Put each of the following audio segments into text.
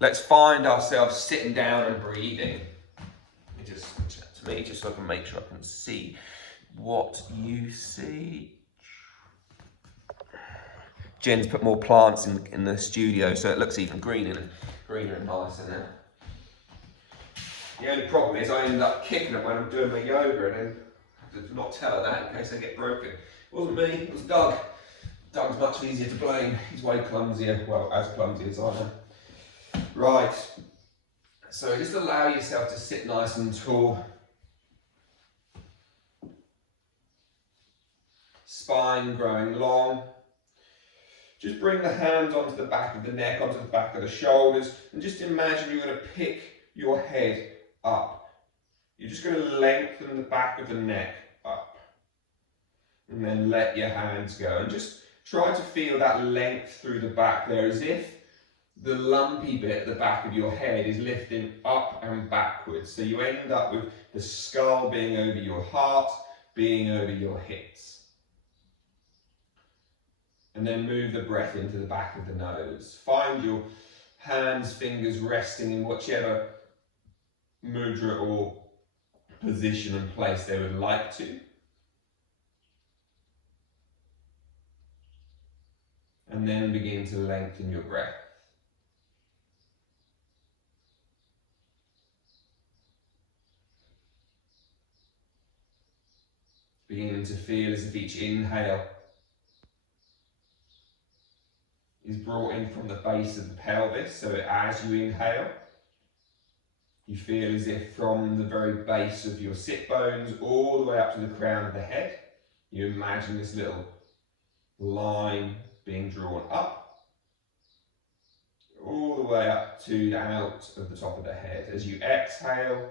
Let's find ourselves sitting down and breathing. Just chat to me, just so I can make sure I can see what you see. Jen's put more plants in the studio, so it looks even greener and nicer now. The only problem is I end up kicking them when I'm doing my yoga, and then I have to not tell her that in case they get broken. It wasn't me, it was Doug. Doug's much easier to blame. He's way clumsier, well, as clumsy as I am. Right, so just allow yourself to sit nice and tall. Spine growing long. Just bring the hands onto the back of the neck, onto the back of the shoulders, and just imagine you're going to pick your head up. You're just going to lengthen the back of the neck up. And then let your hands go. And just try to feel that length through the back there, as if the lumpy bit at the back of your head is lifting up and backwards. So you end up with the skull being over your heart, being over your hips. And then move the breath into the back of the nose. Find your hands, fingers resting in whichever mudra or position and place they would like to. And then begin to lengthen your breath. Beginning to feel as if each inhale is brought in from the base of the pelvis, so as you inhale, you feel as if from the very base of your sit bones all the way up to the crown of the head, you imagine this little line being drawn up, all the way up to out of the top of the head. As you exhale,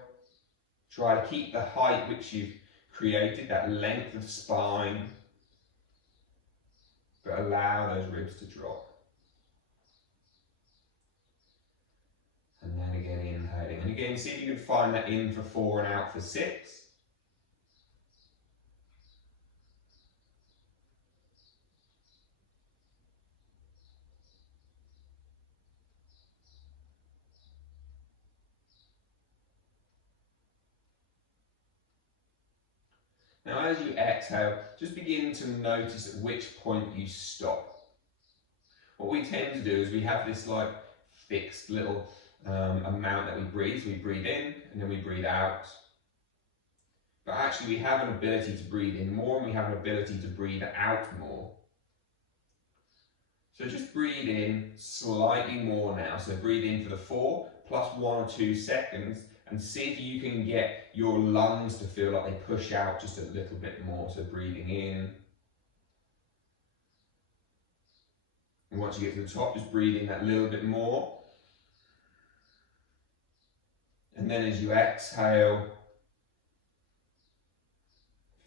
try to keep the height which you've created, that length of spine, but allow those ribs to drop. And then again inhaling. And again, see if you can find that in for 4 and out for 6. Now as you exhale, just begin to notice at which point you stop. What we tend to do is we have this like fixed little amount that we breathe. So we breathe in and then we breathe out. But actually we have an ability to breathe in more and we have an ability to breathe out more. So just breathe in slightly more now. So breathe in for the 4 plus 1 or 2 seconds and see if you can get your lungs to feel like they push out just a little bit more. So breathing in. And once you get to the top, just breathe in that little bit more. And then as you exhale,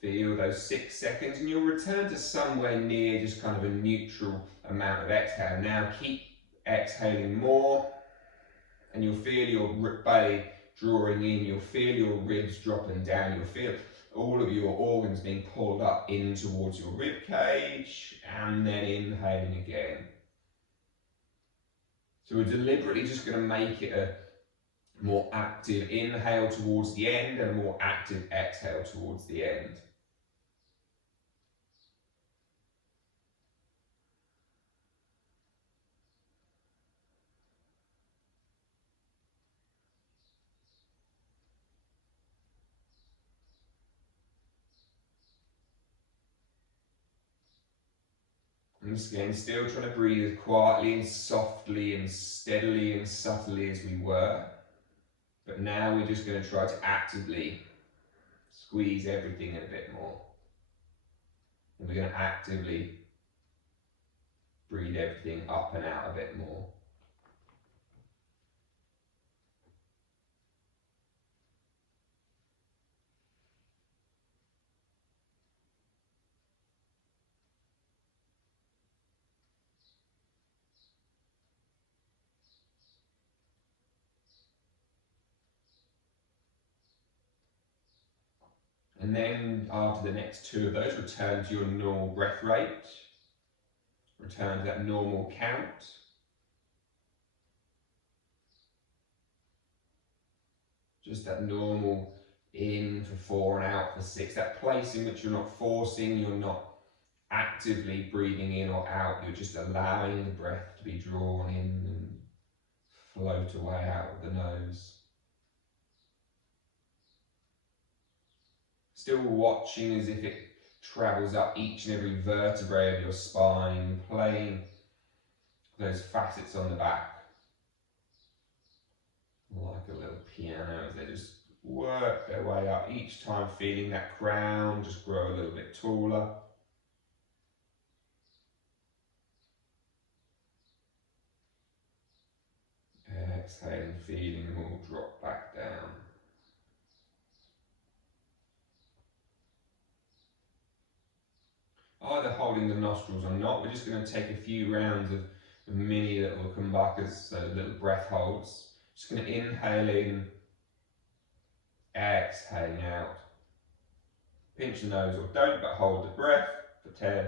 feel those 6 seconds and you'll return to somewhere near just kind of a neutral amount of exhale. Now keep exhaling more and you'll feel your belly drawing in, you'll feel your ribs dropping down, you'll feel all of your organs being pulled up in towards your rib cage, and then inhaling again. So we're deliberately just going to make it a more active inhale towards the end and a more active exhale towards the end. And just again, still trying to breathe as quietly and softly and steadily and subtly as we were. But now we're just going to try to actively squeeze everything in a bit more. And we're going to actively breathe everything up and out a bit more. And then after the next 2 of those, return to your normal breath rate. Return to that normal count. Just that normal in for 4 and out for 6. That place in which you're not forcing, you're not actively breathing in or out, you're just allowing the breath to be drawn in and float away out of the nose. Still watching as if it travels up each and every vertebrae of your spine, playing those facets on the back like a little piano as they just work their way up, each time feeling that crown just grow a little bit taller. Exhaling, feeling them all drop back down. Either holding the nostrils or not, we're just going to take a few rounds of mini little kumbakas, so little breath holds. Just going to inhale in, exhaling out. Pinch the nose or don't, but hold the breath for 10.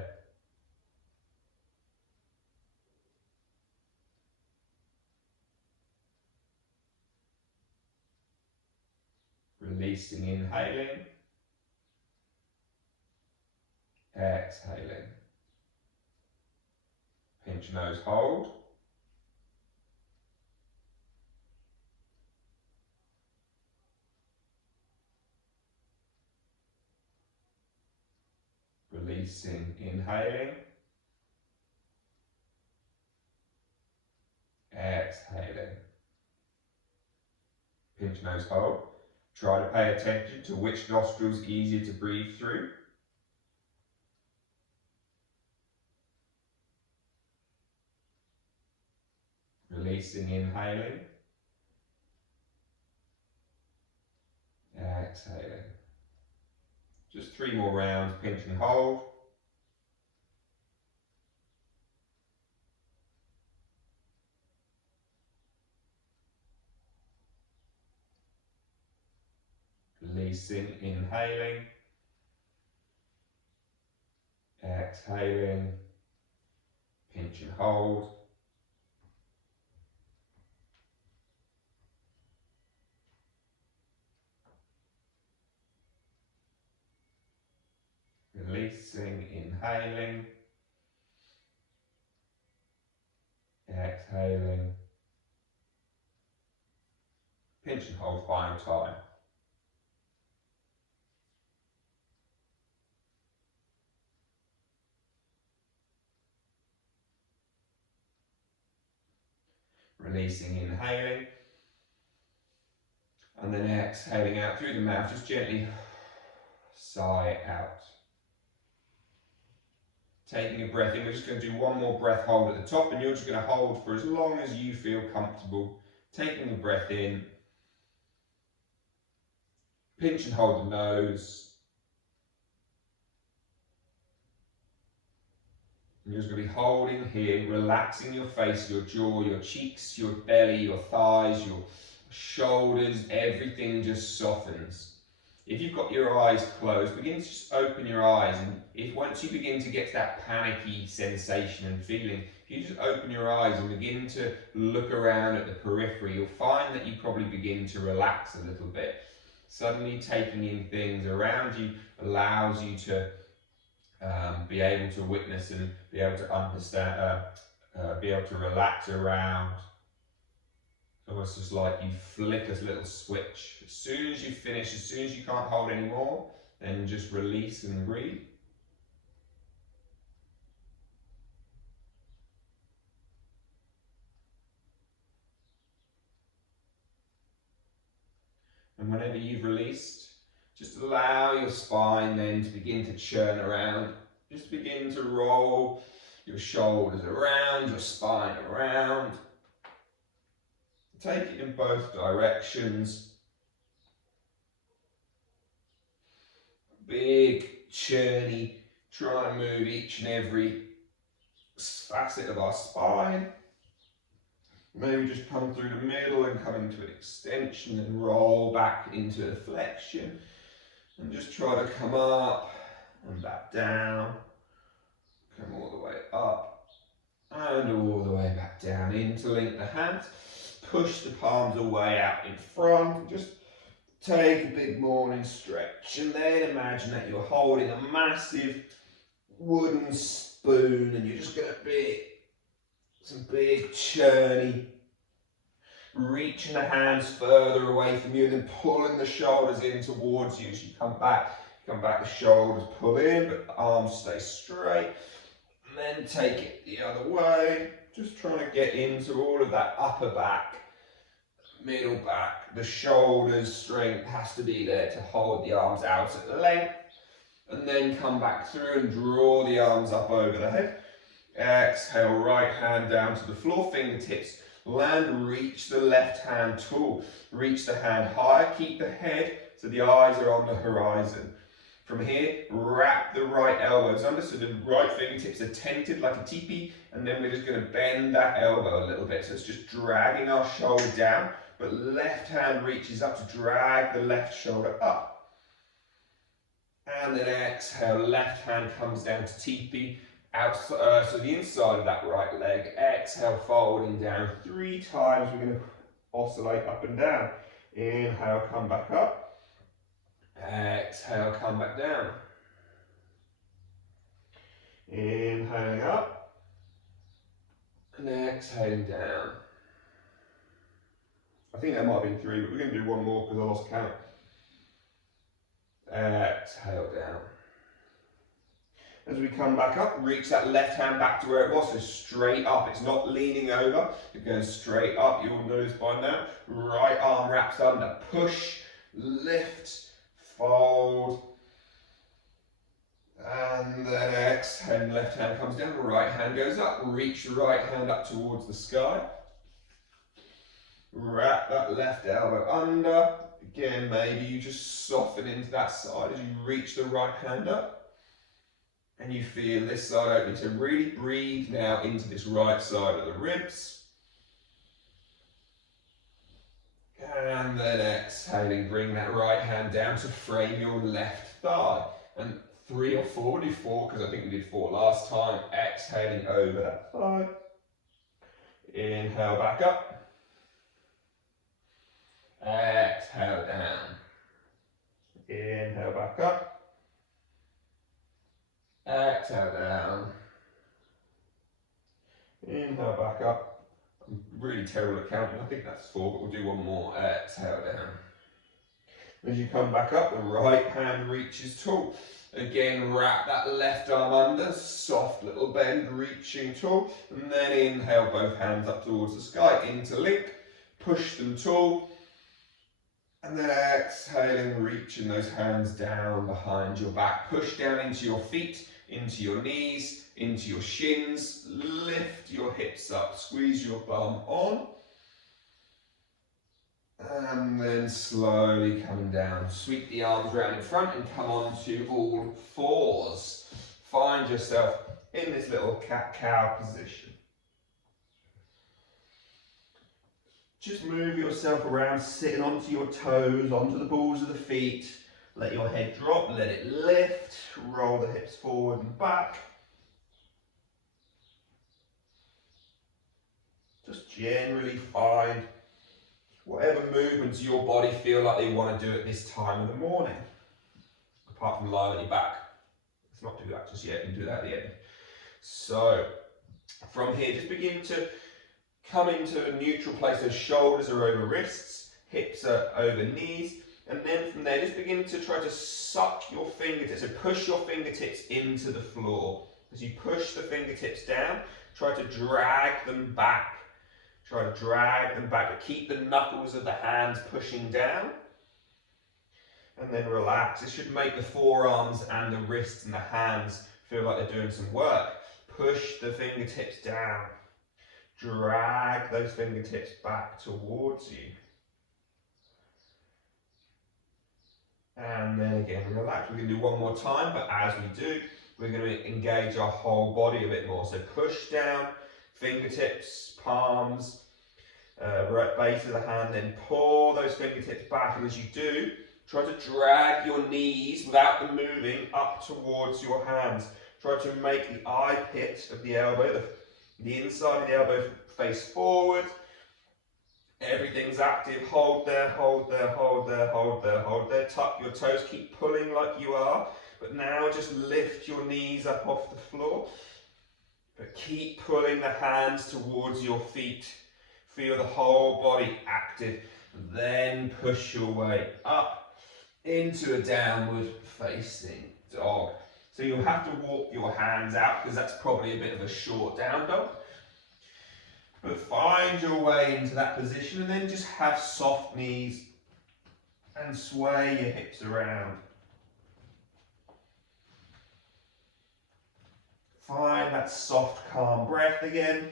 Releasing, inhaling, exhaling. Pinch nose, hold. Releasing, inhaling, exhaling. Pinch nose, hold. Try to pay attention to which nostril is easier to breathe through. Releasing, inhaling, exhaling. Just 3 more rounds, pinch and hold. Releasing, inhaling, exhaling, pinch and hold. Releasing, inhaling, exhaling, pinch and hold final time. Releasing, inhaling, and then exhaling out through the mouth, just gently sigh out. Taking a breath in, we're just going to do 1 more breath hold at the top, and you're just going to hold for as long as you feel comfortable. Taking a breath in, pinch and hold the nose. And you're just going to be holding here, relaxing your face, your jaw, your cheeks, your belly, your thighs, your shoulders, everything just softens. If you've got your eyes closed, begin to just open your eyes, and if once you begin to get to that panicky sensation and feeling, if you just open your eyes and begin to look around at the periphery, you'll find that you probably begin to relax a little bit. Suddenly taking in things around you allows you to be able to witness and be able to understand, be able to relax around. It's almost just like you flick a little switch. As soon as you finish, as soon as you can't hold anymore, then just release and breathe. And whenever you've released, just allow your spine then to begin to churn around. Just begin to roll your shoulders around, your spine around. Take it in both directions. Big, churny, try and move each and every facet of our spine. Maybe just come through the middle and come into an extension and roll back into a flexion. And just try to come up and back down. Come all the way up and all the way back down. Interlink the hands. Push the palms away out in front. Just take a big morning stretch, and then imagine that you're holding a massive wooden spoon and you're just going to be some big churny, reaching the hands further away from you and then pulling the shoulders in towards you as you come back, the shoulders pull in, but the arms stay straight, and then take it the other way, just trying to get into all of that upper back, middle back. The shoulders strength has to be there to hold the arms out at length, and then come back through and draw the arms up over the head. Exhale, right hand down to the floor, fingertips land, reach the left hand tall, reach the hand higher, keep the head so the eyes are on the horizon. From here, wrap the right elbows under so the right fingertips are tented like a teepee, and then we're just going to bend that elbow a little bit, so it's just dragging our shoulder down, but left hand reaches up to drag the left shoulder up. And then exhale, left hand comes down to teepee, outside, so the inside of that right leg. Exhale, folding down 3 times. We're going to oscillate up and down. Inhale, come back up. Exhale, come back down. Inhaling up. And exhaling down. I think that might have been 3, but we're going to do one more because I lost count. Exhale down. As we come back up, reach that left hand back to where it was, so straight up. It's not leaning over, it goes straight up. You'll notice by now. Right arm wraps under, push, lift, fold, and then exhale, left hand comes down, right hand goes up. Reach the right hand up towards the sky. Wrap that left elbow under. Again, maybe you just soften into that side as you reach the right hand up. And you feel this side opening, so really breathe now into this right side of the ribs. And then exhaling, bring that right hand down to frame your left thigh. And 3 or 4, we'll do 4 because I think we did 4 last time. Exhaling over that thigh. Inhale back up. Exhale down. Inhale back up. Exhale down. Inhale back up. I'm really terrible at counting. I think that's 4, but we'll do one more. Exhale down. As you come back up, the right hand reaches tall. Again, wrap that left arm under. Soft little bend, reaching tall. And then inhale, both hands up towards the sky. Interlink. Push them tall. And then exhaling, reaching those hands down behind your back. Push down into your feet, into your knees, into your shins. Lift your hips up, squeeze your bum on. And then slowly coming down. Sweep the arms round in front and come on to all fours. Find yourself in this little cat-cow position. Just move yourself around, sitting onto your toes, onto the balls of the feet. Let your head drop, let it lift, roll the hips forward and back. Just generally find whatever movements your body feel like they want to do at this time of the morning. Apart from lying on your back. Let's not do that just yet, and do that at the end. So, from here, just begin to come into a neutral place, so shoulders are over wrists, hips are over knees, and then from there just begin to try to suck your fingertips, so push your fingertips into the floor. As you push the fingertips down, try to drag them back. Try to drag them back, but keep the knuckles of the hands pushing down. And then relax. This should make the forearms and the wrists and the hands feel like they're doing some work. Push the fingertips down. Drag those fingertips back towards you. And then again, relax. We're going to do one more time, but as we do, we're going to engage our whole body a bit more. So push down, fingertips, palms, right base of the hand, then pull those fingertips back. And as you do, try to drag your knees without them moving up towards your hands. Try to make the eye pit of the elbow, the inside of the elbow face forward, Everything's active. Hold there, hold there, hold there, hold there, hold there. Tuck your toes, keep pulling like you are. But now just lift your knees up off the floor. But keep pulling the hands towards your feet. Feel the whole body active. Then push your way up into a downward facing dog. So you'll have to walk your hands out because that's probably a bit of a short down dog. But find your way into that position and then just have soft knees and sway your hips around. Find that soft, calm breath again.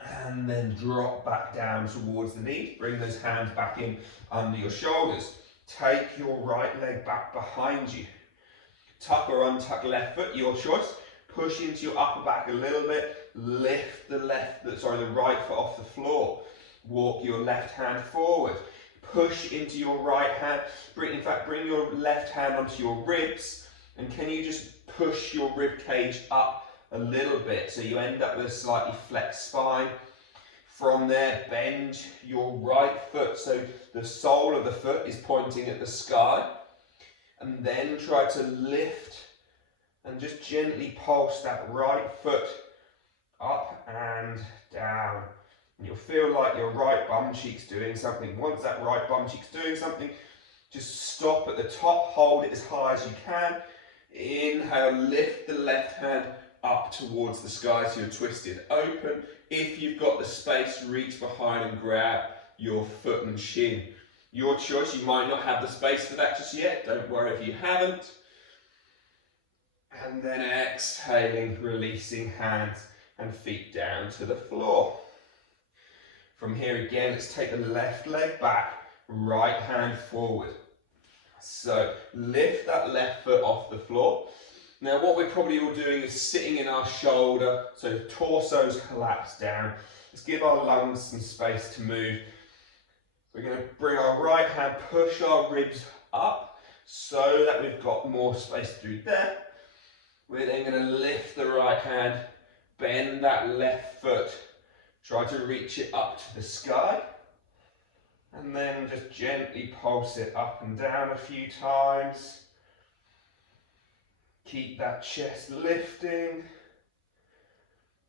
And then drop back down towards the knees. Bring those hands back in under your shoulders. Take your right leg back behind you. Tuck or untuck left foot, your choice. Push into your upper back a little bit. Lift the right foot off the floor. Walk your left hand forward. Push into your right hand. Bring your left hand onto your ribs. And can you just push your rib cage up a little bit so you end up with a slightly flexed spine. From there, bend your right foot so the sole of the foot is pointing at the sky. And then try to lift and just gently pulse that right foot up and down. And you'll feel like your right bum cheek's doing something. Once that right bum cheek's doing something, just stop at the top, hold it as high as you can. Inhale, lift the left hand up towards the sky so you're twisted open. If you've got the space, reach behind and grab your foot and shin. Your choice, you might not have the space for that just yet. Don't worry if you haven't. And then exhaling, releasing hands and feet down to the floor. From here again, let's take the left leg back, right hand forward. So lift that left foot off the floor. Now what we're probably all doing is sitting in our shoulder, so torsos collapse down. Let's give our lungs some space to move. We're going to bring our right hand, push our ribs up so that we've got more space through there. We're then going to lift the right hand, bend that left foot, try to reach it up to the sky, and then just gently pulse it up and down a few times. Keep that chest lifting.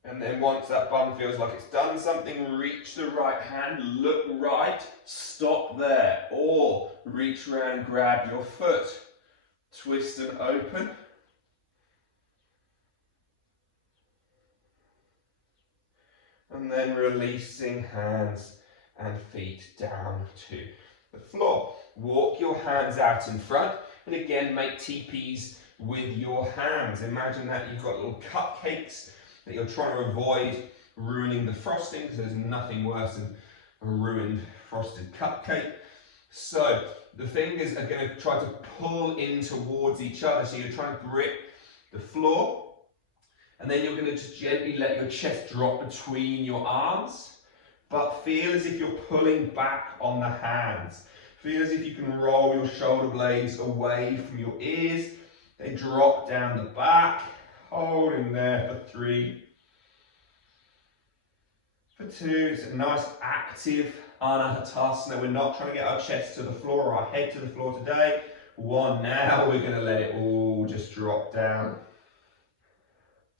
And then once that bum feels like it's done something, reach the right hand, look right, stop there, or reach around, grab your foot, twist and open. And then releasing hands and feet down to the floor. Walk your hands out in front, and again make teepees with your hands. Imagine that you've got little cupcakes that you're trying to avoid ruining the frosting, because there's nothing worse than a ruined frosted cupcake. So the fingers are going to try to pull in towards each other, so you're trying to grip the floor, and then you're going to just gently let your chest drop between your arms, but feel as if you're pulling back on the hands. Feel as if you can roll your shoulder blades away from your ears. They drop down the back. Hold in there for 3. For 2, it's a nice active anahatasana. We're not trying to get our chest to the floor or our head to the floor today. 1, now we're going to let it all just drop down.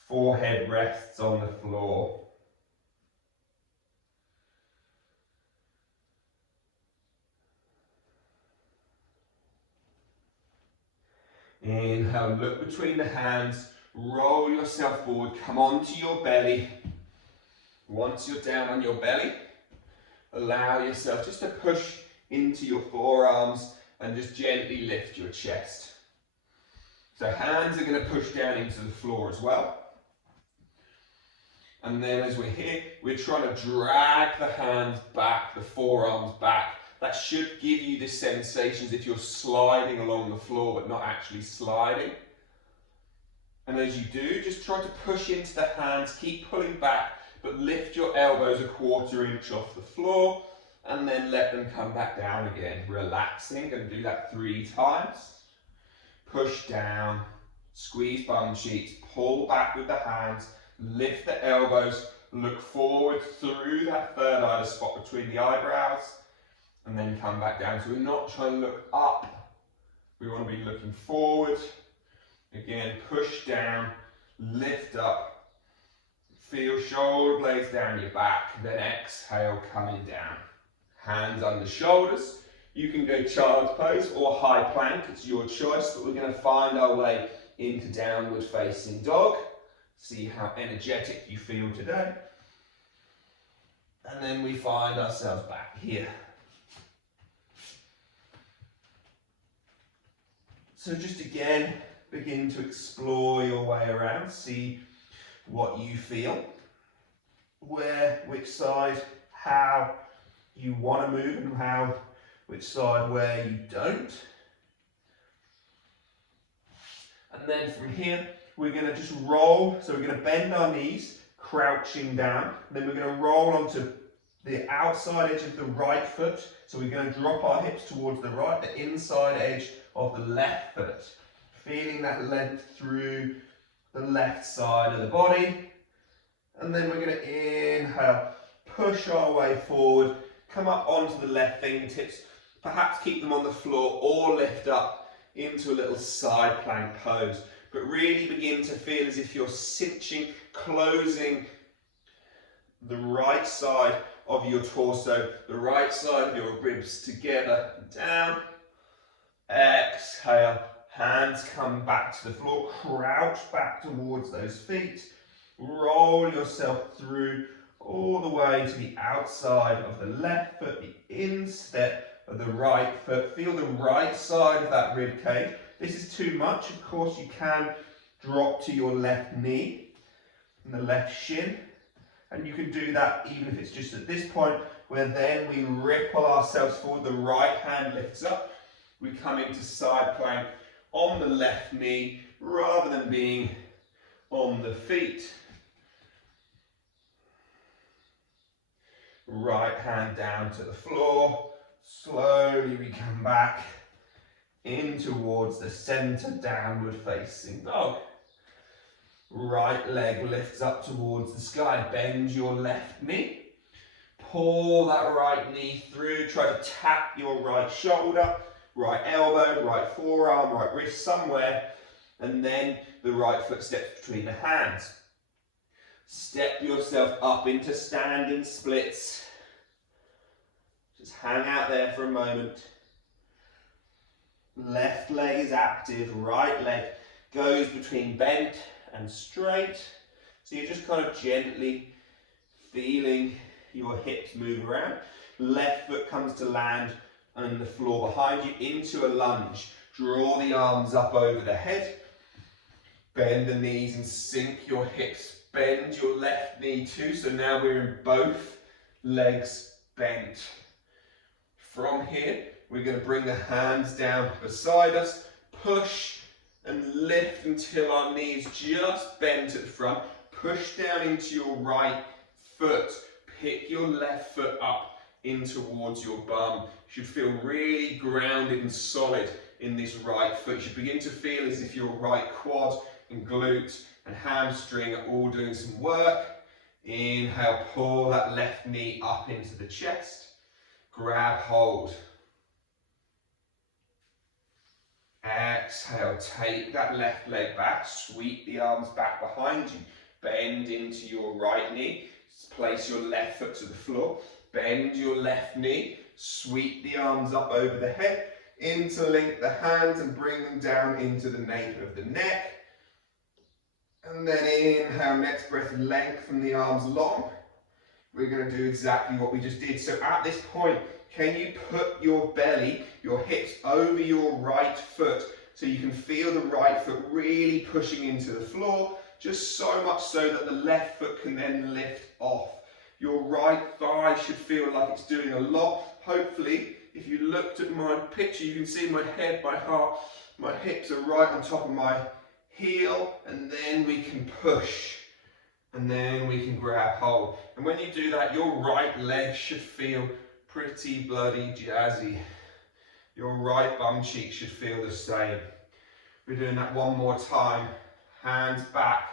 Forehead rests on the floor. Inhale, look between the hands. Roll yourself forward, come onto your belly. Once you're down on your belly, allow yourself just to push into your forearms and just gently lift your chest. So hands are going to push down into the floor as well. And then as we're here, we're trying to drag the hands back, the forearms back. That should give you the sensations if you're sliding along the floor but not actually sliding. And as you do, just try to push into the hands, keep pulling back, but lift your elbows a 1/4 inch off the floor, and then let them come back down again. Relaxing, going to do that 3 times. Push down, Squeeze bum cheeks, pull back with the hands, lift the elbows, look forward through that third eye, the spot between the eyebrows, and then come back down. So we're not trying to look up, we want to be looking forward. Again, push down, lift up, feel shoulder blades down your back, then exhale, coming down. Hands under shoulders. You can go child's pose or high plank, it's your choice, but we're going to find our way into downward facing dog. See how energetic you feel today. And then we find ourselves back here. So just again, begin to explore your way around, see what you feel, where, which side, how you want to move, and which side where you don't. And then from here, we're going to just roll. So we're going to bend our knees, crouching down. Then we're going to roll onto the outside edge of the right foot. So we're going to drop our hips towards the right, the inside edge of the left foot. Feeling that length through the left side of the body. And then we're going to inhale, push our way forward, come up onto the left fingertips. Perhaps keep them on the floor or lift up into a little side plank pose. But really begin to feel as if you're cinching, closing the right side of your torso, the right side of your ribs together. Down, exhale, hands come back to the floor, crouch back towards those feet. Roll yourself through all the way to the outside of the left foot, the instep of the right foot. Feel the right side of that rib cage. This is too much, of course you can drop to your left knee and the left shin, and you can do that even if it's just at this point where then we ripple ourselves forward, the right hand lifts up, we come into side plank on the left knee rather than being on the feet. Right hand down to the floor. Slowly we come back in towards the center, downward facing dog. Right leg lifts up towards the sky. Bend your left knee. Pull that right knee through. Try to tap your right shoulder, right elbow, right forearm, right wrist somewhere. And then the right foot steps between the hands. Step yourself up into standing splits. Just hang out there for a moment. Left leg is active, right leg goes between bent and straight. So you're just kind of gently feeling your hips move around. Left foot comes to land on the floor behind you into a lunge. Draw the arms up over the head. Bend the knees and sink your hips. Bend your left knee too. So now we're in both legs bent. From here, we're going to bring the hands down beside us, push and lift until our knees just bent at the front. Push down into your right foot. Pick your left foot up in towards your bum. You should feel really grounded and solid in this right foot. You should begin to feel as if your right quad and glutes and hamstring are all doing some work. Inhale, pull that left knee up into the chest. Grab hold. Exhale, take that left leg back, sweep the arms back behind you. Bend into your right knee, place your left foot to the floor. Bend your left knee, sweep the arms up over the head. Interlink the hands and bring them down into the nape of the neck. And then inhale, next breath, lengthen the arms long. We're going to do exactly what we just did. So at this point, can you put your belly, your hips over your right foot so you can feel the right foot really pushing into the floor, just so much so that the left foot can then lift off. Your right thigh should feel like it's doing a lot. Hopefully, if you looked at my picture, you can see my head, my heart, my hips are right on top of my heel, and then we can push. And then we can grab hold. And when you do that, your right leg should feel pretty bloody jazzy. Your right bum cheek should feel the same. We're doing that one more time. Hands back.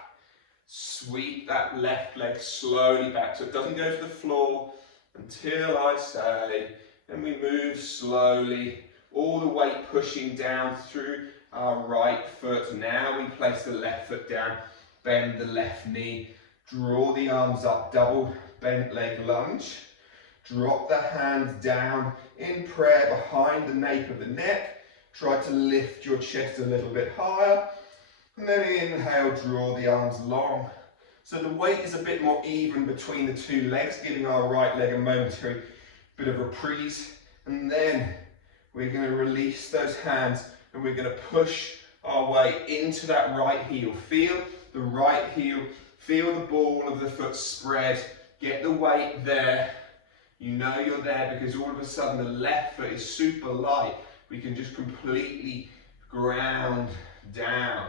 Sweep that left leg slowly back so it doesn't go to the floor until I say. And we move slowly, all the weight pushing down through our right foot. Now we place the left foot down, bend the left knee, draw the arms up, double bent leg lunge. Drop the hands down in prayer behind the nape of the neck. Try to lift your chest a little bit higher. And then inhale, draw the arms long. So the weight is a bit more even between the two legs, giving our right leg a momentary bit of reprise. And then we're going to release those hands and we're going to push our way into that right heel. Feel the right heel, feel the ball of the foot spread. Get the weight there. You know you're there because all of a sudden the left foot is super light. We can just completely ground down.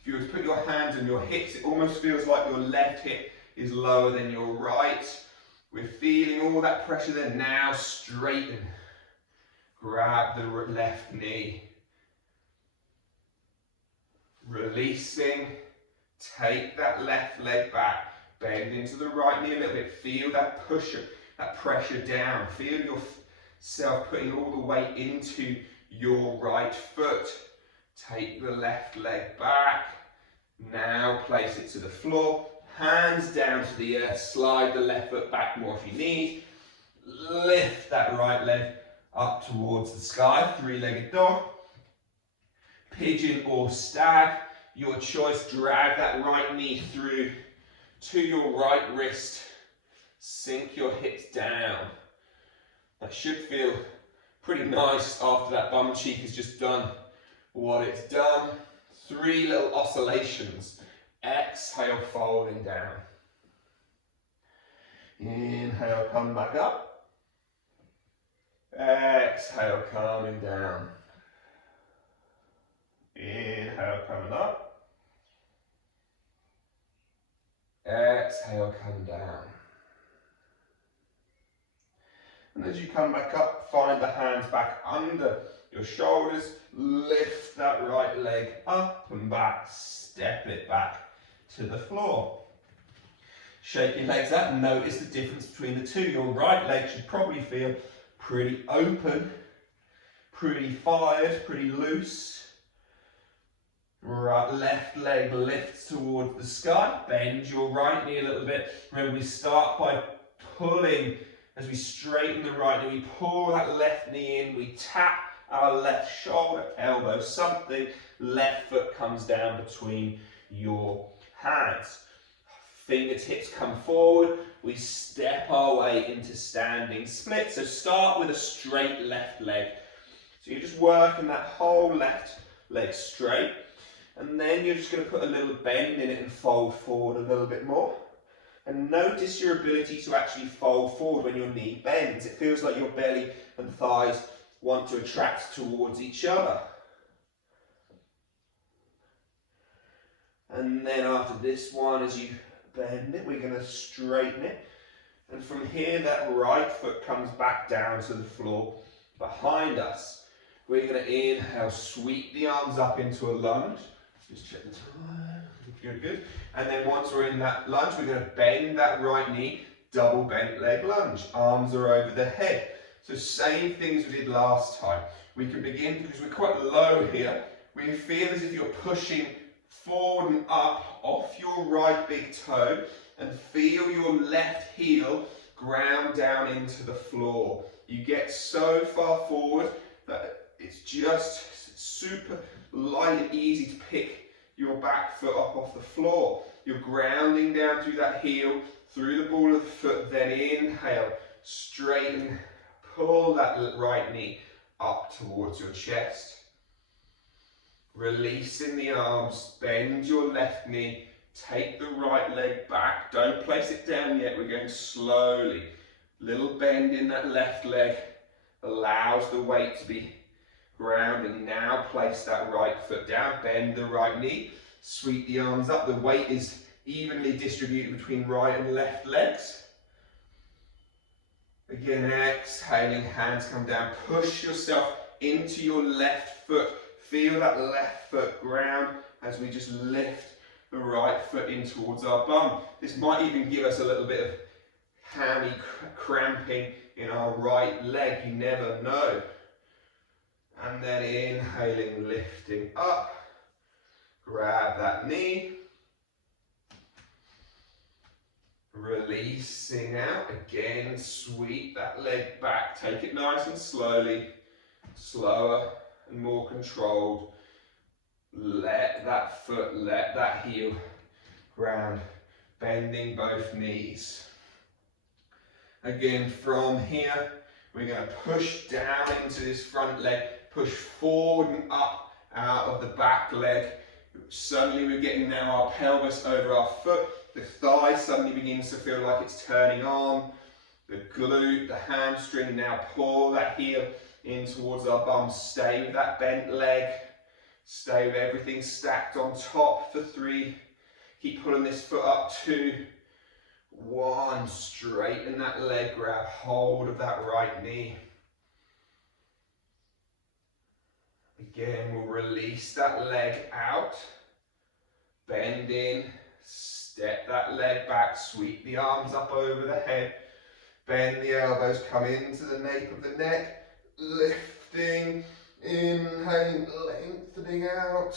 If you were to put your hands on your hips, it almost feels like your left hip is lower than your right. We're feeling all that pressure there. Now straighten. Grab the left knee. Releasing. Take that left leg back. Bend into the right knee a little bit. Feel that push, that pressure down. Feel yourself putting all the weight into your right foot. Take the left leg back. Now place it to the floor. Hands down to the earth. Slide the left foot back more if you need. Lift that right leg up towards the sky. Three-legged dog. Pigeon or stag. Your choice. Drag that right knee through to your right wrist. Sink your hips down. That should feel pretty nice after that bum cheek has just done what it's done. 3 little oscillations. Exhale, folding down. Inhale, come back up. Exhale, coming down. Inhale, coming up. Exhale, come down. And as you come back up, find the hands back under your shoulders. Lift that right leg up and back. Step it back to the floor. Shake your legs out and notice the difference between the two. Your right leg should probably feel pretty open, pretty fired, pretty loose. Right, left leg lifts towards the sky. Bend your right knee a little bit. Remember, we start by pulling. As we straighten the right knee, we pull that left knee in. We tap our left shoulder, elbow, something. Left foot comes down between your hands. Fingertips come forward. We step our way into standing split. So start with a straight left leg. So you're just working that whole left leg straight. And then you're just going to put a little bend in it and fold forward a little bit more. And notice your ability to actually fold forward when your knee bends. It feels like your belly and thighs want to attract towards each other. And then after this one, as you bend it, we're going to straighten it. And from here, that right foot comes back down to the floor behind us. We're going to inhale, sweep the arms up into a lunge. Just check the time. Good, good. And then once we're in that lunge, we're going to bend that right knee, double bent leg lunge. Arms are over the head. So same things we did last time. We can begin, because we're quite low here, we feel as if you're pushing forward and up off your right big toe and feel your left heel ground down into the floor. You get so far forward that it's just super light and easy to pick your back foot up off the floor. You're grounding down through that heel, through the ball of the foot, then inhale, straighten, pull that right knee up towards your chest. Releasing the arms, bend your left knee, take the right leg back, don't place it down yet, we're going slowly. Little bend in that left leg allows the weight to be grounding. Now place that right foot down, bend the right knee, sweep the arms up. The weight is evenly distributed between right and left legs. Again, exhaling, hands come down. Push yourself into your left foot. Feel that left foot ground as we just lift the right foot in towards our bum. This might even give us a little bit of hammy cramping in our right leg, you never know. And then inhaling, lifting up, grab that knee, releasing out, again sweep that leg back, take it nice and slowly, slower and more controlled. Let that foot, let that heel ground, bending both knees. Again, from here, we're going to push down into this front leg, push forward and up out of the back leg. Suddenly we're getting now our pelvis over our foot. The thigh suddenly begins to feel like it's turning on. The glute, the hamstring, now pull that heel in towards our bum. Stay with that bent leg. Stay with everything stacked on top for 3. Keep pulling this foot up, 2, 1. Straighten that leg, grab hold of that right knee. Again, we'll release that leg out. Bend in, step that leg back, sweep the arms up over the head. Bend the elbows, come into the nape of the neck. Lifting, inhaling, lengthening out.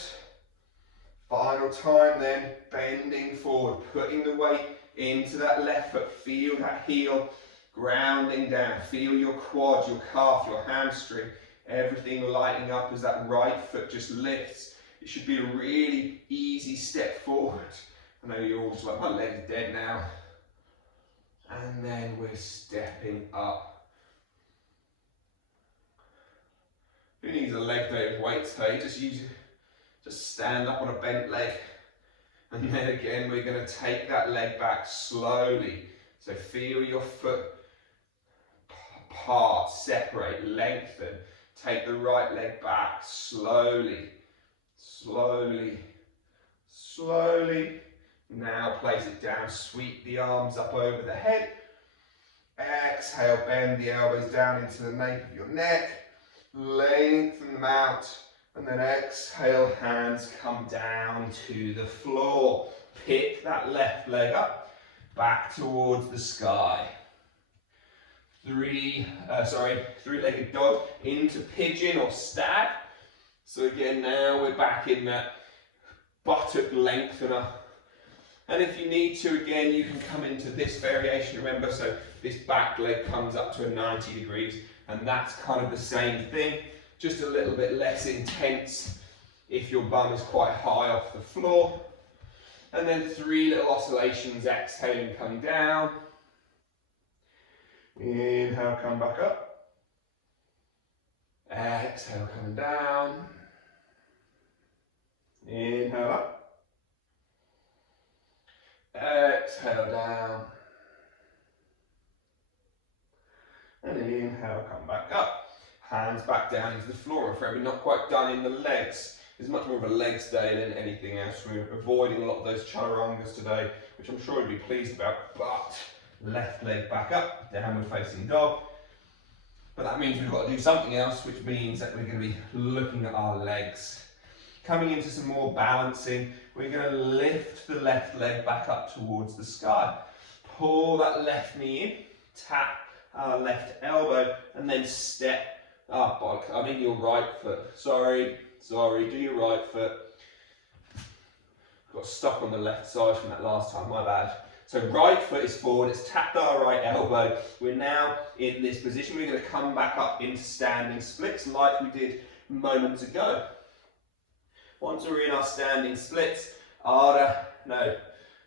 Final time then, bending forward, putting the weight into that left foot. Feel that heel grounding down. Feel your quad, your calf, your hamstring. Everything lighting up as that right foot just lifts. It should be a really easy step forward. I know you're all just like, my leg's dead now. And then we're stepping up. Who needs a leg day of weights, hey? Just stand up on a bent leg. And then again, we're going to take that leg back slowly. So feel your foot part, separate, lengthen. Take the right leg back slowly, slowly, slowly. Now place it down, sweep the arms up over the head. Exhale, bend the elbows down into the nape of your neck. Lengthen them out. And then exhale, hands come down to the floor. Pick that left leg up, back towards the sky. Three-legged dog into pigeon or stag. So again, now we're back in that buttock lengthener. And if you need to, again, you can come into this variation, remember, so this back leg comes up to a 90 degrees, and that's kind of the same thing, just a little bit less intense if your bum is quite high off the floor. And then 3 little oscillations, exhaling, come down. Inhale, come back up. Exhale, coming down. Inhale up. Exhale down. And inhale, come back up. Hands back down into the floor. I'm afraid we're not quite done in the legs. It's much more of a legs day than anything else. We're avoiding a lot of those chaturangas today, which I'm sure you'll be pleased about. But left leg back up, downward facing dog. But that means we've got to do something else, which means that we're going to be looking at our legs. Coming into some more balancing, we're going to lift the left leg back up towards the sky. Pull that left knee in, tap our left elbow, and then step up. I mean your right foot. Sorry, do your right foot. Got stuck on the left side from that last time, my bad. So right foot is forward, it's tapped our right elbow. We're now in this position. We're going to come back up into standing splits like we did moments ago. Once we're in our standing splits, Paravritta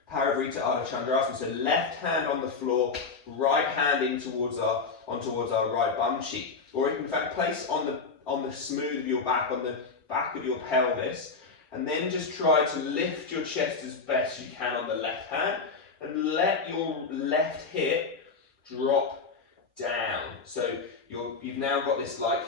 Ardha Chandrasana. So left hand on the floor, right hand in towards our right bum cheek. Or in fact, place on the smooth of your back, on the back of your pelvis, and then just try to lift your chest as best you can on the left hand, and let your left hip drop down. So you've now got this like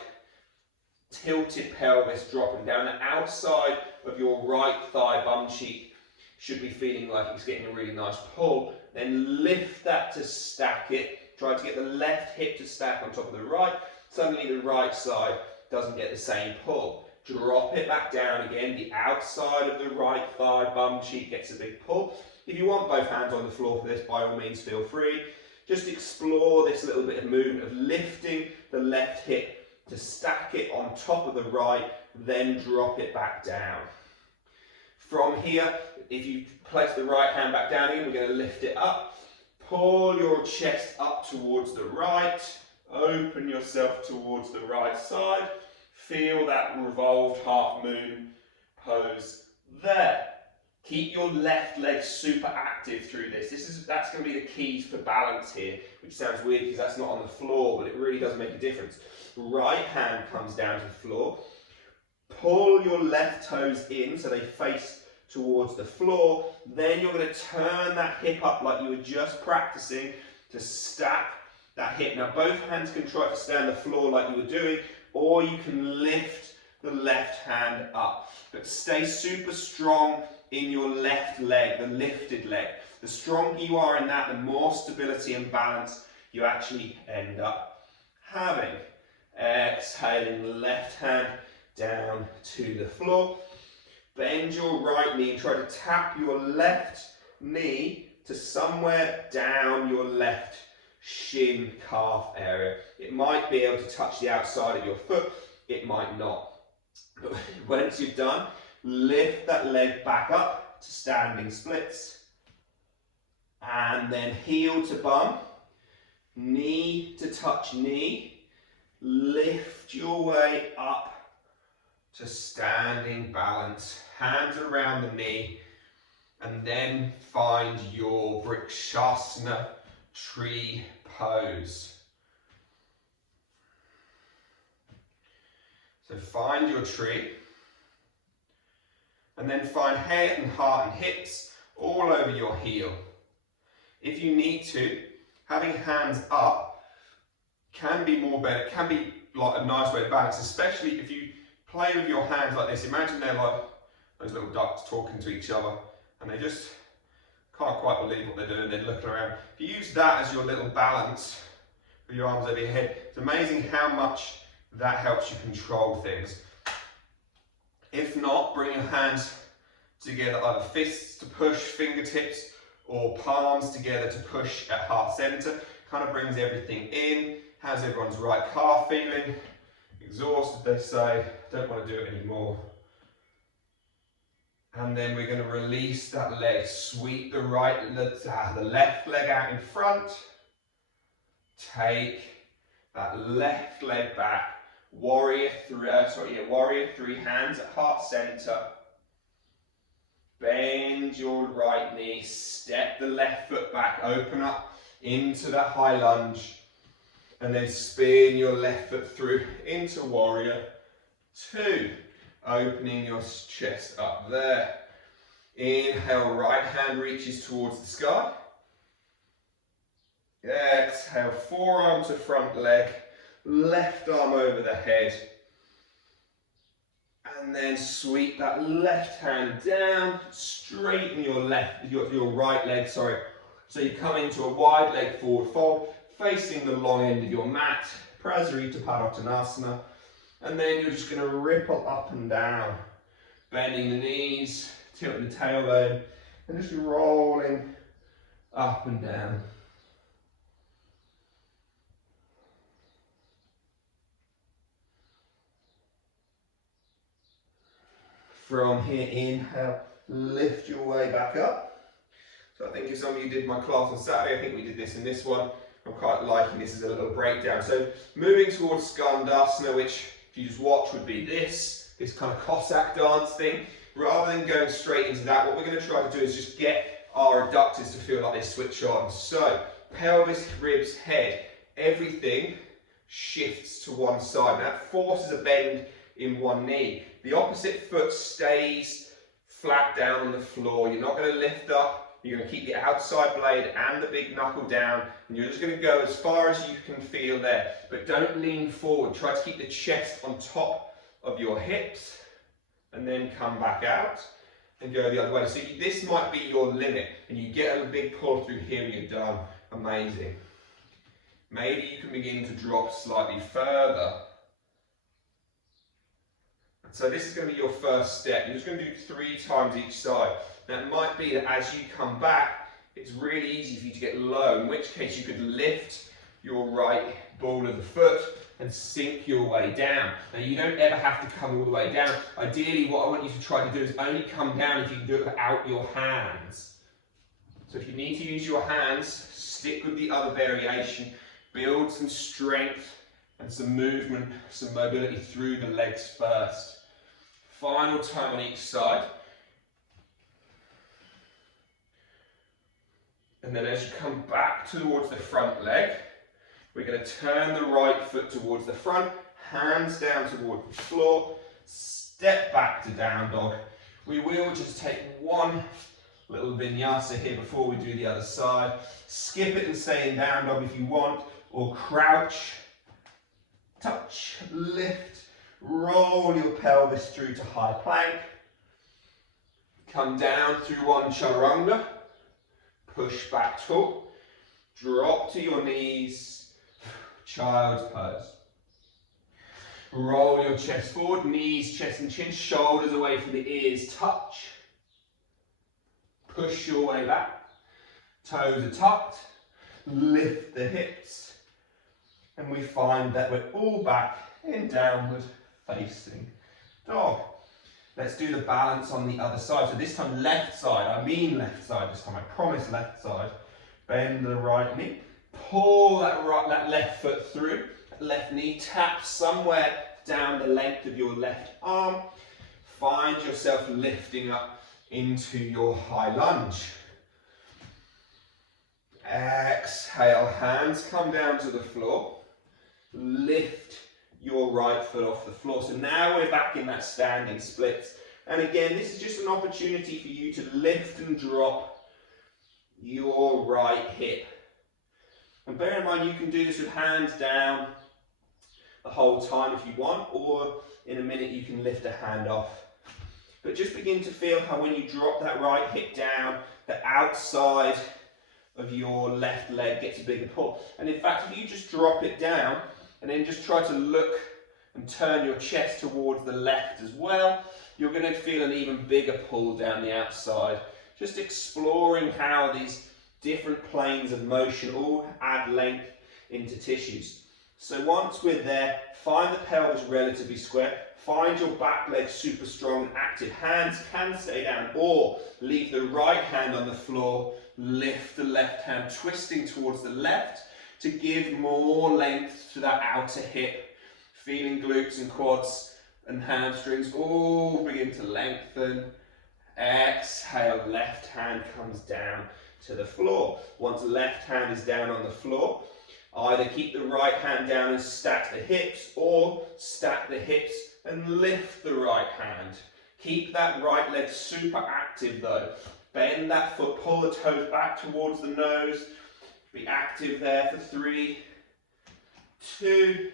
tilted pelvis dropping down. The outside of your right thigh bum cheek should be feeling like it's getting a really nice pull. Then lift that to stack it. Try to get the left hip to stack on top of the right. Suddenly the right side doesn't get the same pull. drop it back down again. The outside of the right thigh, bum cheek gets a big pull. If you want both hands on the floor for this, by all means feel free. Just explore this little bit of movement of lifting the left hip to stack it on top of the right, then drop it back down. From here, if you place the right hand back down again, we're going to lift it up. Pull your chest up towards the right. Open yourself towards the right side. Feel that revolved half moon pose there. Keep your left leg super active through this. That's going to be the key for balance here, which sounds weird because that's not on the floor, but it really does make a difference. Right hand comes down to the floor. Pull your left toes in so they face towards the floor. Then you're going to turn that hip up like you were just practicing to stack that hip. Now both hands can try to stay on the floor like you were doing, or you can lift the left hand up. But stay super strong in your left leg, the lifted leg. The stronger you are in that, the more stability and balance you actually end up having. Exhaling, left hand down to the floor. Bend your right knee and try to tap your left knee to somewhere down your left shin calf area. It might be able to touch the outside of your foot, it might not. But once you've done, lift that leg back up to standing splits. And then heel to bum, knee to touch knee. Lift your way up to standing balance. Hands around the knee. And then find your Shavasana tree pose. So find your tree. And then find head and heart and hips all over your heel. If you need to, having hands up can be more better, can be like a nice way to balance, especially if you play with your hands like this. Imagine they're like those little ducks talking to each other and they just can't quite believe what they're doing, they're looking around. If you use that as your little balance with your arms over your head, it's amazing how much that helps you control things. If not, bring your hands together, either fists to push, fingertips, or palms together to push at heart center. Kind of brings everything in. How's everyone's right calf feeling? Exhausted, they say. Don't want to do it anymore. And then we're going to release that leg. Sweep the the left leg out in front. Take that left leg back. Warrior three, hands at heart center. Bend your right knee, step the left foot back, open up into that high lunge, and then spin your left foot through into warrior two, opening your chest up there. Inhale, right hand reaches towards the sky. Exhale, forearm to front leg. Left arm over the head, and then sweep that left hand down, straighten your right leg, so you come into a wide leg forward fold, facing the long end of your mat, Prasarita Padottanasana, and then you're just going to ripple up and down, bending the knees, tilting the tailbone, and just rolling up and down. From here, inhale, lift your way back up. So I think if some of you did my class on Saturday, I think we did this in this one. I'm quite liking this as a little breakdown. So moving towards Skandasana, which if you just watch would be this kind of Cossack dance thing. Rather than going straight into that, what we're going to try to do is just get our adductors to feel like they switch on. So pelvis, ribs, head, everything shifts to one side. That forces a bend in one knee. The opposite foot stays flat down on the floor. You're not going to lift up. You're going to keep the outside blade and the big knuckle down. And you're just going to go as far as you can feel there. But don't lean forward. Try to keep the chest on top of your hips. And then come back out and go the other way. So this might be your limit. And you get a big pull through here and you're done. Amazing. Maybe you can begin to drop slightly further. So this is going to be your first step. You're just going to do 3 times each side. Now it might be that as you come back, it's really easy for you to get low, in which case you could lift your right ball of the foot and sink your way down. Now you don't ever have to come all the way down. Ideally what I want you to try to do is only come down if you can do it without your hands. So if you need to use your hands, stick with the other variation, build some strength and some movement, some mobility through the legs first. Final time on each side. And then as you come back towards the front leg, we're going to turn the right foot towards the front, hands down towards the floor, step back to down dog. We will just take one little vinyasa here before we do the other side. Skip it and stay in down dog if you want, or crouch, touch, lift, roll your pelvis through to high plank. Come down through one chaturanga, push back tall, drop to your knees, child's pose. Roll your chest forward, knees, chest and chin, shoulders away from the ears, touch. Push your way back, toes are tucked, lift the hips, and we find that we're all back in downward facing dog. Let's do the balance on the other side. So this time left side, I mean left side this time, I promise left side. Bend the right knee, pull that left foot through, left knee, tap somewhere down the length of your left arm. Find yourself lifting up into your high lunge. Exhale, hands come down to the floor. Lift your right foot off the floor. So now we're back in that standing splits. And again, this is just an opportunity for you to lift and drop your right hip. And bear in mind, you can do this with hands down the whole time if you want, or in a minute you can lift a hand off. But just begin to feel how when you drop that right hip down, the outside of your left leg gets a bigger pull. And in fact, if you just drop it down and then just try to look and turn your chest towards the left as well, you're going to feel an even bigger pull down the outside. Just exploring how these different planes of motion all add length into tissues. So once we're there, find the pelvis relatively square, find your back leg super strong and active. Hands can stay down, or leave the right hand on the floor, lift the left hand, twisting towards the left to give more length to that outer hip. Feeling glutes and quads and hamstrings all begin to lengthen. Exhale, left hand comes down to the floor. Once left hand is down on the floor, either keep the right hand down and stack the hips, or stack the hips and lift the right hand. Keep that right leg super active though. Bend that foot, pull the toes back towards the nose. Be active there for 3, 2,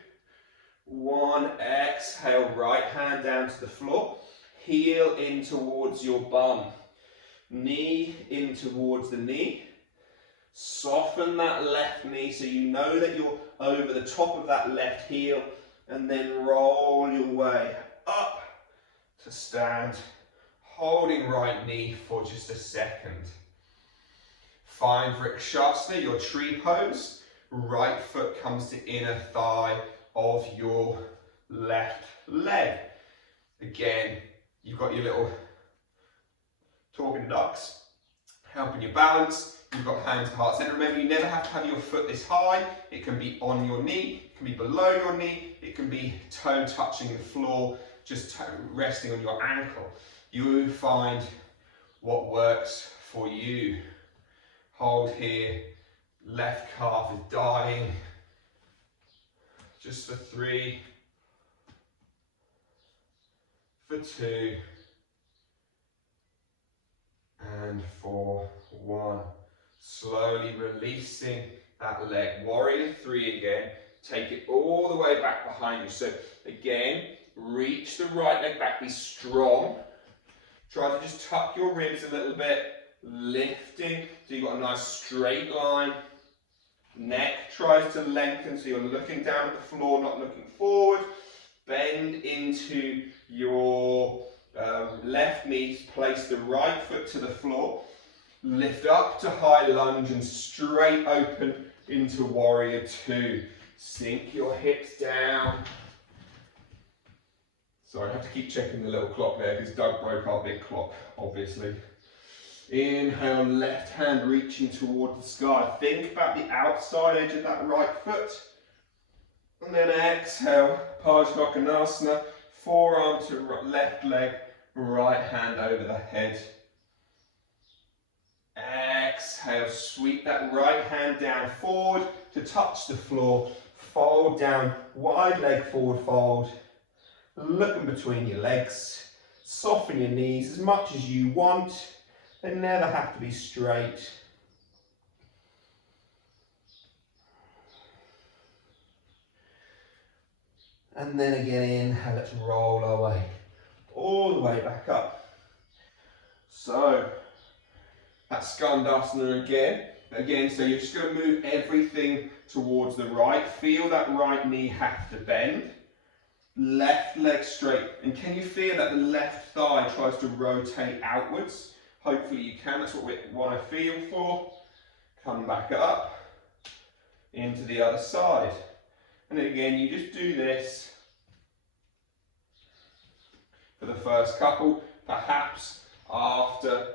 1. Exhale, right hand down to the floor. Heel in towards your bum. Knee in towards the knee. Soften that left knee so you know that you're over the top of that left heel, and then roll your way up to stand, holding right knee for just a second. Find Vrikshasana, your tree pose. Right foot comes to inner thigh of your left leg. Again, you've got your little talking ducks, helping you balance. You've got hands to heart center. Remember, you never have to have your foot this high. It can be on your knee, it can be below your knee, it can be toe touching the floor, just resting on your ankle. You find what works for you. Hold here, left calf is dying. Just for 3, for 2, and for 1. Slowly releasing that leg. Warrior 3 again. Take it all the way back behind you. So again, reach the right leg back. Be strong. Try to just tuck your ribs a little bit. Lifting so you've got a nice straight line. Neck tries to lengthen so you're looking down at the floor, not looking forward. Bend into your left knee, place the right foot to the floor, lift up to high lunge and straight open into warrior two. Sink your hips down. Sorry, I have to keep checking the little clock there because Doug broke our big clock, obviously. Inhale, left hand reaching toward the sky. Think about the outside edge of that right foot. And then exhale, Parsvakonasana, forearm to left leg, right hand over the head. Exhale, sweep that right hand down forward to touch the floor. Fold down, wide leg forward fold. Looking between your legs. Soften your knees as much as you want. They never have to be straight. And then again, inhale, let's roll our way all the way back up. So, that's Skandasana again. So you're just going to move everything towards the right. Feel that right knee have to bend. Left leg straight. And can you feel that the left thigh tries to rotate outwards? Hopefully you can. That's what we want to feel for. Come back up into the other side. And then again, you just do this for the first couple. Perhaps after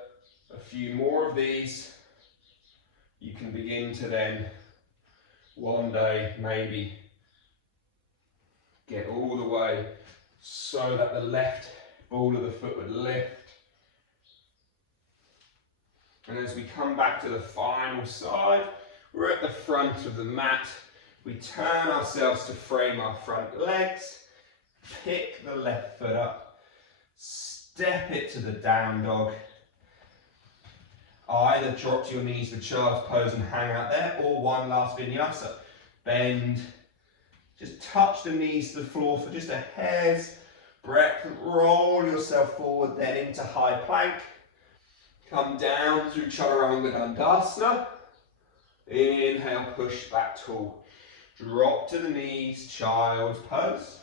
a few more of these, you can begin to then one day maybe get all the way so that the left ball of the foot would lift. And as we come back to the final side, we're at the front of the mat. We turn ourselves to frame our front legs, pick the left foot up, step it to the down dog. Either drop to your knees for child's pose and hang out there, or one last vinyasa. Bend, just touch the knees to the floor for just a hair's breadth. Roll yourself forward then into high plank. Come down through Chaturanga Dandasana. Inhale, push back tall. Drop to the knees, child's pose.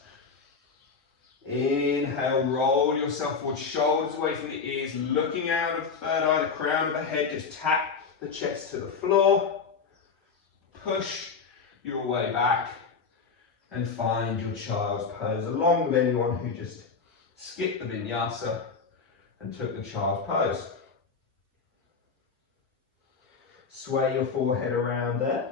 Inhale, roll yourself forward, shoulders away from the ears, looking out of third eye, the crown of the head, just tap the chest to the floor. Push your way back and find your child's pose, along with anyone who just skipped the vinyasa and took the child's pose. Sway your forehead around there.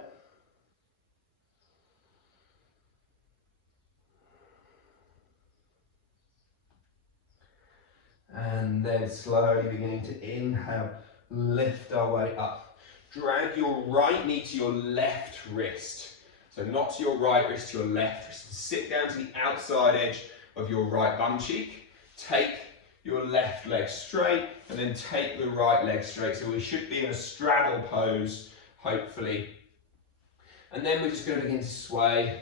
And then slowly beginning to inhale, lift our way up. Drag your right knee to your left wrist. So not to your right wrist, to your left wrist. Sit down to the outside edge of your right bum cheek. Take your left leg straight and then take the right leg straight. So we should be in a straddle pose, hopefully. And then we're just going to begin to sway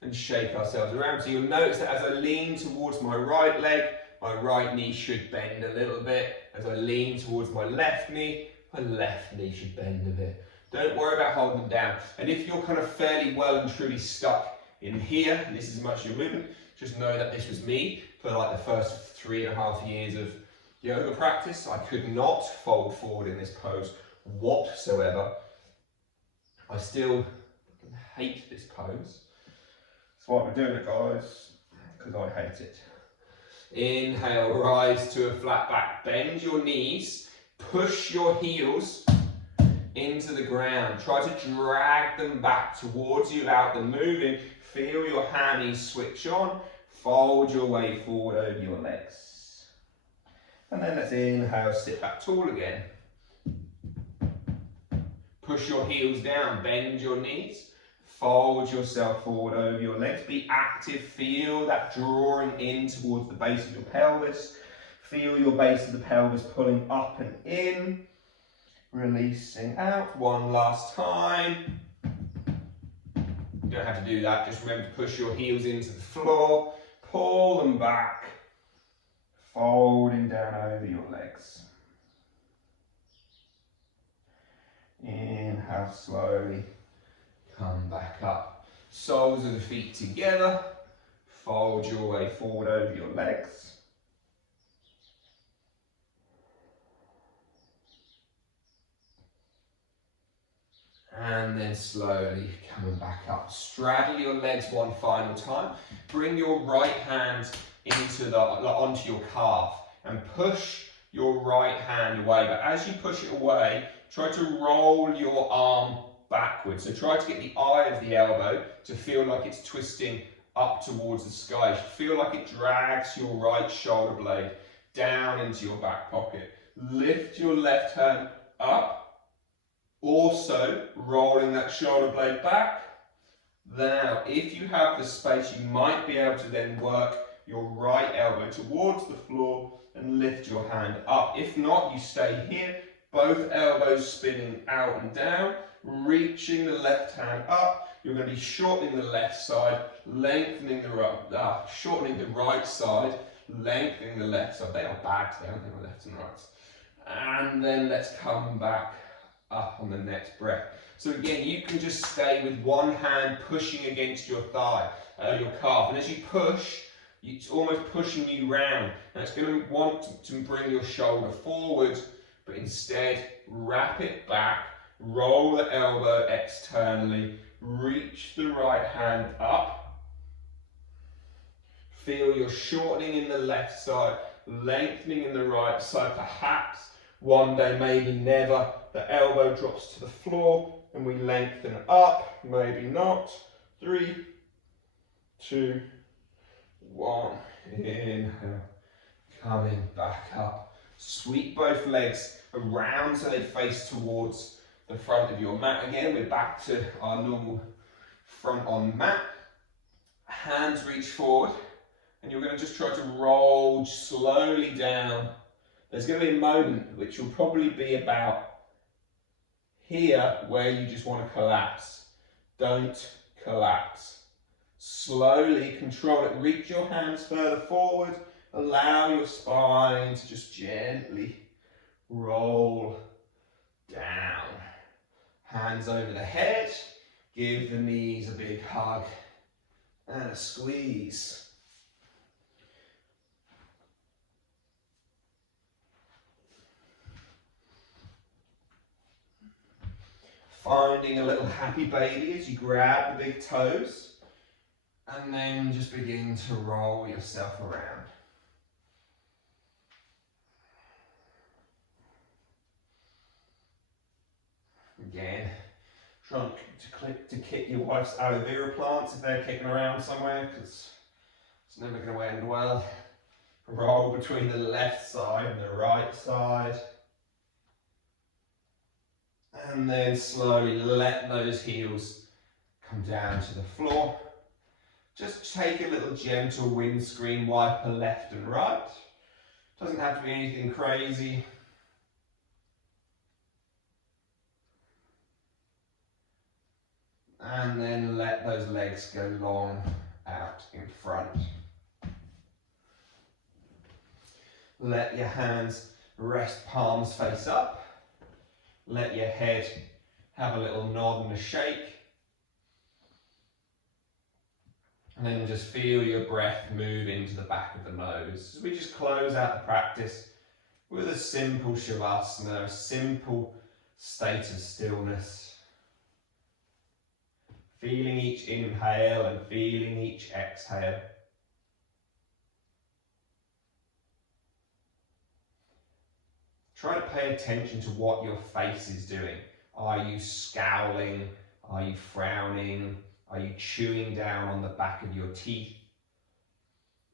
and shake ourselves around. So you'll notice that as I lean towards my right leg, my right knee should bend a little bit. As I lean towards my left knee should bend a bit. Don't worry about holding them down. And if you're kind of fairly well and truly stuck in here, and this is much of your movement, just know that this was me for like the first 3.5 years of yoga practice. I could not fold forward in this pose whatsoever. I still hate this pose. That's why we're doing it, guys, because I hate it. Inhale, rise to a flat back. Bend your knees, push your heels into the ground. Try to drag them back towards you without them moving. Feel your hammies switch on. Fold your way forward over your legs. And then let's inhale, sit back tall again. Push your heels down, bend your knees. Fold yourself forward over your legs. Be active. Feel that drawing in towards the base of your pelvis. Feel your base of the pelvis pulling up and in. Releasing out. One last time. You don't have to do that. Just remember to push your heels into the floor. Pull them back. Folding down over your legs. Inhale slowly. Come back up. Soles of the feet together. Fold your way forward over your legs. And then slowly coming back up. Straddle your legs one final time. Bring your right hand onto your calf and push your right hand away. But as you push it away, try to roll your arm backwards. So try to get the eye of the elbow to feel like it's twisting up towards the sky. You feel like it drags your right shoulder blade down into your back pocket. Lift your left hand up. Also, rolling that shoulder blade back. Now, if you have the space, you might be able to then work your right elbow towards the floor and lift your hand up. If not, you stay here, both elbows spinning out and down, reaching the left hand up. You're going to be shortening the left side, lengthening the right, shortening the right side, lengthening the left side. They are bags, they aren't they, left and right. And then let's come back up on the next breath. So again, you can just stay with one hand pushing against your thigh, your calf, and as you push, it's almost pushing you round. Now it's going to want to bring your shoulder forward, but instead wrap it back, roll the elbow externally, reach the right hand up, feel you're shortening in the left side, lengthening in the right side, perhaps one day, maybe never, the elbow drops to the floor and we lengthen up, maybe not. 3, 2, 1, inhale, coming back up. Sweep both legs around so they face towards the front of your mat. Again, we're back to our normal front on mat. Hands reach forward and you're going to just try to roll slowly down. There's going to be a moment which will probably be about here where you just want to collapse. Don't collapse. Slowly control it. Reach your hands further forward. Allow your spine to just gently roll down. Hands over the head. Give the knees a big hug and a squeeze. Finding a little happy baby as you grab the big toes and then just begin to roll yourself around. Again, try to kick your wife's aloe vera plants if they're kicking around somewhere, because it's never going to end well. Roll between the left side and the right side. And then slowly let those heels come down to the floor. Just take a little gentle windscreen wiper left and right. Doesn't have to be anything crazy. And then let those legs go long out in front. Let your hands rest palms face up. Let your head have a little nod and a shake. And then just feel your breath move into the back of the nose. As we just close out the practice with a simple Shavasana, a simple state of stillness. Feeling each inhale and feeling each exhale. Try to pay attention to what your face is doing. Are you scowling? Are you frowning? Are you chewing down on the back of your teeth?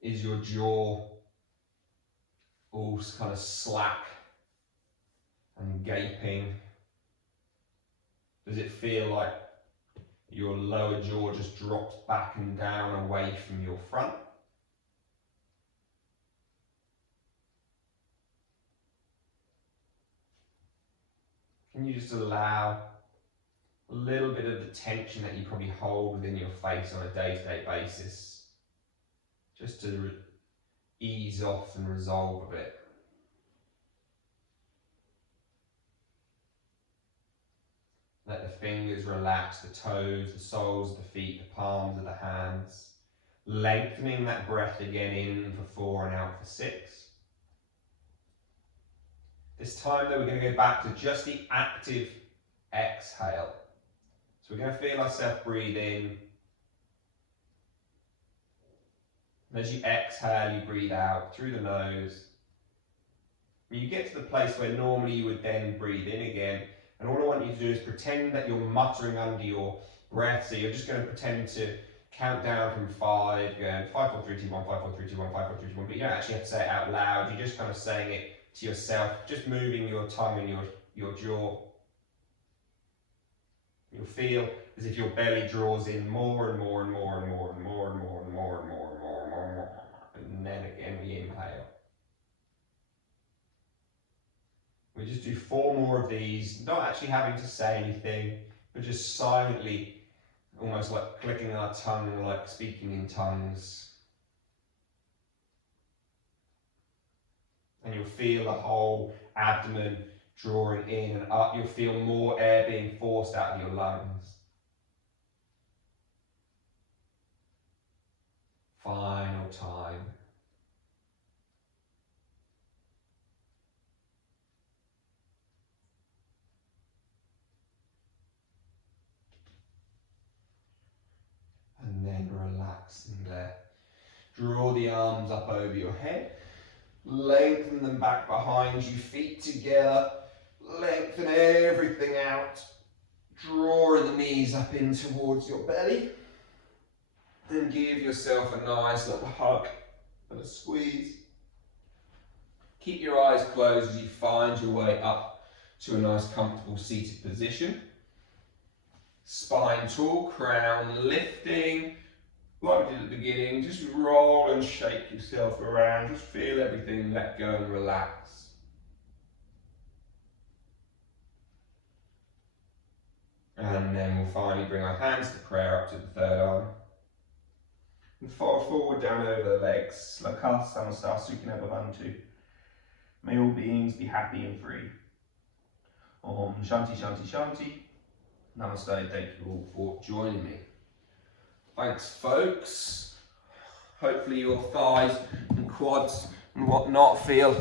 Is your jaw all kind of slack and gaping? Does it feel like your lower jaw just drops back and down away from your front? Can you just allow a little bit of the tension that you probably hold within your face on a day-to-day basis just to ease off and resolve a bit? Let the fingers relax, the toes, the soles of the feet, the palms of the hands. Lengthening that breath again, in for 4 and out for 6. This time though, we're going to go back to just the active exhale. So we're going to feel ourselves breathe in. And as you exhale, you breathe out through the nose. And you get to the place where normally you would then breathe in again. And all I want you to do is pretend that you're muttering under your breath. So you're just going to pretend to count down from 5, going 5, 4, 3, 2, 1, 5, 4, 3, 2, 1, 5, 4, 3, 2, 1. But you don't actually have to say it out loud. You're just kind of saying it to yourself, just moving your tongue and your jaw. You'll feel as if your belly draws in more and more and more and more and more and more and more and more and more and more and more. And then again we inhale. We just do 4 more of these, not actually having to say anything, but just silently, almost like clicking our tongue, like speaking in tongues. And you'll feel the whole abdomen drawing in and up. You'll feel more air being forced out of your lungs. Final time. And then relaxing there. Draw the arms up over your head. Lengthen them back behind you, feet together. Lengthen everything out. Drawing the knees up in towards your belly. And give yourself a nice little hug and a squeeze. Keep your eyes closed as you find your way up to a nice comfortable seated position. Spine tall, crown lifting. Like we did at the beginning, just roll and shake yourself around. Just feel everything let go and relax. And then we'll finally bring our hands to prayer up to the third arm. And fall forward down over the legs. Lakha Samasa Sukhina Bhavantu. May all beings be happy and free. Om Shanti Shanti Shanti. Namaste. Thank you all for joining me. Thanks, folks. Hopefully your thighs and quads and whatnot feel